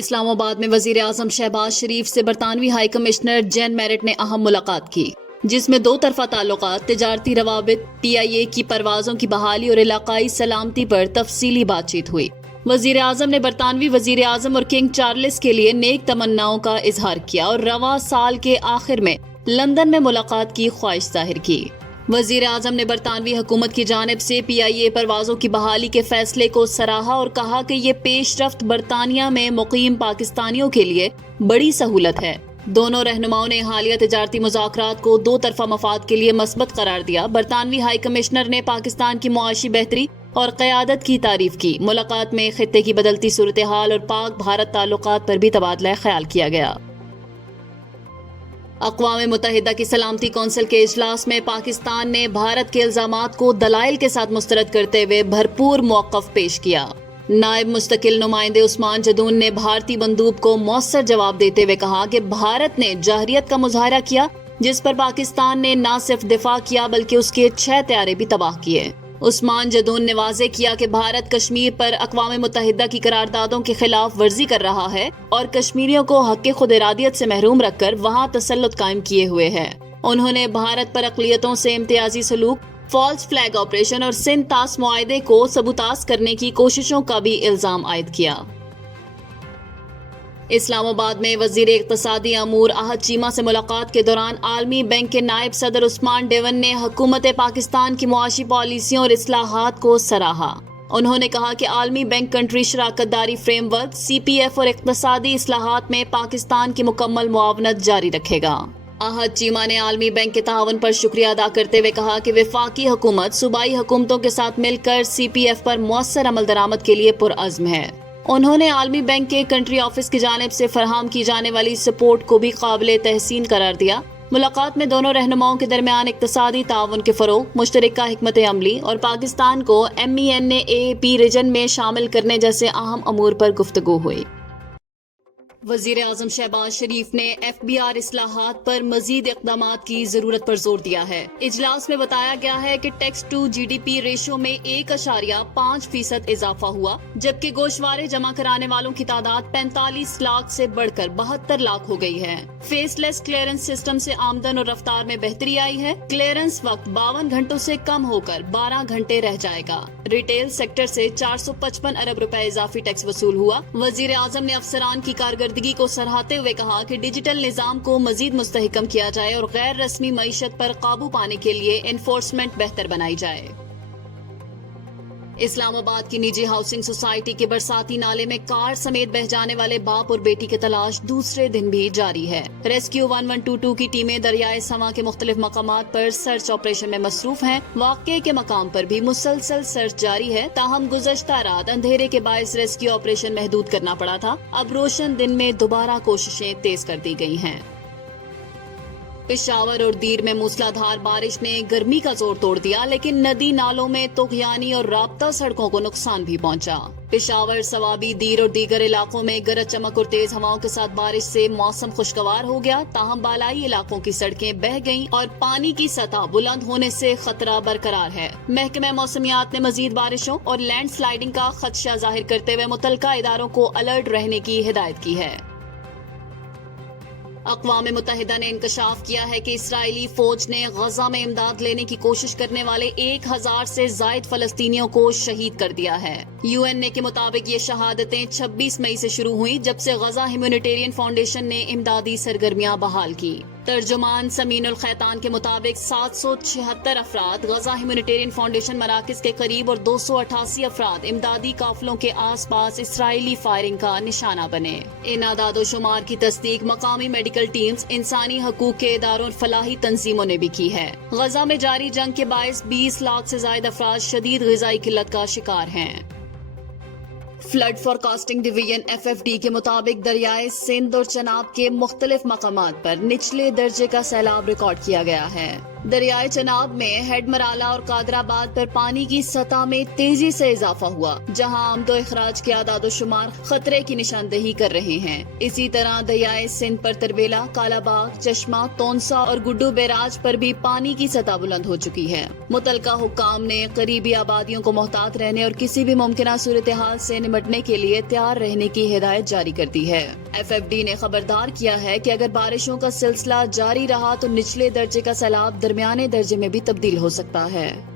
اسلام آباد میں وزیر اعظم شہباز شریف سے برطانوی ہائی کمشنر جین میرٹ نے اہم ملاقات کی، جس میں دو طرفہ تعلقات، تجارتی روابط، PIA کی پروازوں کی بحالی اور علاقائی سلامتی پر تفصیلی بات چیت ہوئی۔ وزیر اعظم نے برطانوی وزیر اعظم اور کنگ چارلس کے لیے نیک تمناؤں کا اظہار کیا اور رواں سال کے آخر میں لندن میں ملاقات کی خواہش ظاہر کی۔ وزیر اعظم نے برطانوی حکومت کی جانب سے PIA پروازوں کی بحالی کے فیصلے کو سراہا اور کہا کہ یہ پیش رفت برطانیہ میں مقیم پاکستانیوں کے لیے بڑی سہولت ہے۔ دونوں رہنماؤں نے حالیہ تجارتی مذاکرات کو دو طرفہ مفاد کے لیے مثبت قرار دیا۔ برطانوی ہائی کمشنر نے پاکستان کی معاشی بہتری اور قیادت کی تعریف کی۔ ملاقات میں خطے کی بدلتی صورتحال اور پاک بھارت تعلقات پر بھی تبادلہ خیال کیا گیا۔ اقوام متحدہ کی سلامتی کونسل کے اجلاس میں پاکستان نے بھارت کے الزامات کو دلائل کے ساتھ مسترد کرتے ہوئے بھرپور موقف پیش کیا۔ نائب مستقل نمائندے عثمان جدون نے بھارتی مندوب کو مؤثر جواب دیتے ہوئے کہا کہ بھارت نے جارحیت کا مظاہرہ کیا، جس پر پاکستان نے نہ صرف دفاع کیا بلکہ اس کے 6 طیارے بھی تباہ کیے۔ عثمان جدون نے واضح کیا کہ بھارت کشمیر پر اقوام متحدہ کی قراردادوں کی خلاف ورزی کر رہا ہے اور کشمیریوں کو حق خود ارادیت سے محروم رکھ کر وہاں تسلط قائم کیے ہوئے ہے۔ انہوں نے بھارت پر اقلیتوں سے امتیازی سلوک، فالس فلیگ آپریشن اور سندھ طاس معاہدے کو سبوتاژ کرنے کی کوششوں کا بھی الزام عائد کیا۔ اسلام آباد میں وزیر اقتصادی امور احد چیمہ سے ملاقات کے دوران عالمی بینک کے نائب صدر عثمان ڈیون نے حکومت پاکستان کی معاشی پالیسیوں اور اصلاحات کو سراہا۔ انہوں نے کہا کہ عالمی بینک کنٹری شراکت داری فریم ورک CPF اور اقتصادی اصلاحات میں پاکستان کی مکمل معاونت جاری رکھے گا۔ احد چیمہ نے عالمی بینک کے تعاون پر شکریہ ادا کرتے ہوئے کہا کہ وفاقی حکومت صوبائی حکومتوں کے ساتھ مل کر CPF پر مؤثر عمل درآمد کے لیے پرعزم ہے۔ انہوں نے عالمی بینک کے کنٹری آفس کی جانب سے فراہم کی جانے والی سپورٹ کو بھی قابل تحسین قرار دیا۔ ملاقات میں دونوں رہنماؤں کے درمیان اقتصادی تعاون کے فروغ، مشترکہ حکمت عملی اور پاکستان کو MENAP ریجن میں شامل کرنے جیسے اہم امور پر گفتگو ہوئی۔ وزیر اعظم شہباز شریف نے FBR اصلاحات پر مزید اقدامات کی ضرورت پر زور دیا ہے۔ اجلاس میں بتایا گیا ہے کہ ٹیکس ٹو GDP ریشو میں 1.5% اضافہ ہوا، جبکہ گوشوارے جمع کرانے والوں کی تعداد 45 لاکھ سے بڑھ کر 72 لاکھ ہو گئی ہے۔ فیس لیس کلیئرنس سسٹم سے آمدن اور رفتار میں بہتری آئی ہے۔ کلیئرنس وقت 52 گھنٹوں سے کم ہو کر 12 گھنٹے رہ جائے گا۔ ریٹیل سیکٹر سے 455 ارب روپے اضافی ٹیکس وصول ہوا۔ وزیر اعظم نے افسران کی کارکردگی کو سراہتے ہوئے کہا کہ ڈیجیٹل نظام کو مزید مستحکم کیا جائے اور غیر رسمی معیشت پر قابو پانے کے لیے انفورسمنٹ بہتر بنائی جائے۔ اسلام آباد کی نجی ہاؤسنگ سوسائٹی کے برساتی نالے میں کار سمیت بہہ جانے والے باپ اور بیٹی کی تلاش دوسرے دن بھی جاری ہے۔ ریسکیو 1122 کی ٹیمیں دریائے سواں کے مختلف مقامات پر سرچ آپریشن میں مصروف ہیں۔ واقعے کے مقام پر بھی مسلسل سرچ جاری ہے، تاہم گزشتہ رات اندھیرے کے باعث ریسکیو آپریشن محدود کرنا پڑا تھا۔ اب روشن دن میں دوبارہ کوششیں تیز کر دی گئی ہیں۔ پشاور اور دیر میں موسلادھار بارش نے گرمی کا زور توڑ دیا، لیکن ندی نالوں میں طغیانی اور رابطہ سڑکوں کو نقصان بھی پہنچا۔ پشاور، سوابی، دیر اور دیگر علاقوں میں گرج چمک اور تیز ہواؤں کے ساتھ بارش سے موسم خوشگوار ہو گیا، تاہم بالائی علاقوں کی سڑکیں بہہ گئیں اور پانی کی سطح بلند ہونے سے خطرہ برقرار ہے۔ محکمہ موسمیات نے مزید بارشوں اور لینڈ سلائیڈنگ کا خدشہ ظاہر کرتے ہوئے متعلقہ اداروں کو الرٹ رہنے کی ہدایت کی ہے۔ اقوام متحدہ نے انکشاف کیا ہے کہ اسرائیلی فوج نے غزہ میں امداد لینے کی کوشش کرنے والے 1000 سے زائد فلسطینیوں کو شہید کر دیا ہے۔ UN کے مطابق یہ شہادتیں 26 مئی سے شروع ہوئیں، جب سے غزہ ہیومینیٹیرین فاؤنڈیشن نے امدادی سرگرمیاں بحال کی۔ ترجمان سمین الخیطان کے مطابق 776 افراد غزہ ہیومینیٹیرین فاؤنڈیشن مراکز کے قریب اور 288 افراد امدادی قافلوں کے آس پاس اسرائیلی فائرنگ کا نشانہ بنے۔ ان اعداد و شمار کی تصدیق مقامی میڈیکل ٹیمز، انسانی حقوق کے اداروں اور فلاحی تنظیموں نے بھی کی ہے۔ غزہ میں جاری جنگ کے باعث 20 لاکھ سے زائد افراد شدید غذائی قلت کا شکار ہیں۔ فلڈ فورکاسٹنگ ڈویژن FFD کے مطابق دریائے سندھ اور چناب کے مختلف مقامات پر نچلے درجے کا سیلاب ریکارڈ کیا گیا ہے۔ دریائے چناب میں ہیڈ مرالہ اور قادر آباد پر پانی کی سطح میں تیزی سے اضافہ ہوا، جہاں آمد و اخراج کے اعداد و شمار خطرے کی نشاندہی کر رہے ہیں۔ اسی طرح دریائے سندھ پر تربیلا، کالا باغ، چشمہ، تونسا اور گڈو بیراج پر بھی پانی کی سطح بلند ہو چکی ہے۔ متعلقہ حکام نے قریبی آبادیوں کو محتاط رہنے اور کسی بھی ممکنہ صورتحال سے نمٹنے کے لیے تیار رہنے کی ہدایت جاری کر دی ہے۔ FFD نے خبردار کیا ہے کہ اگر بارشوں کا سلسلہ جاری رہا تو نچلے درجے کا سیلاب درمیانے درجے میں بھی تبدیل ہو سکتا ہے۔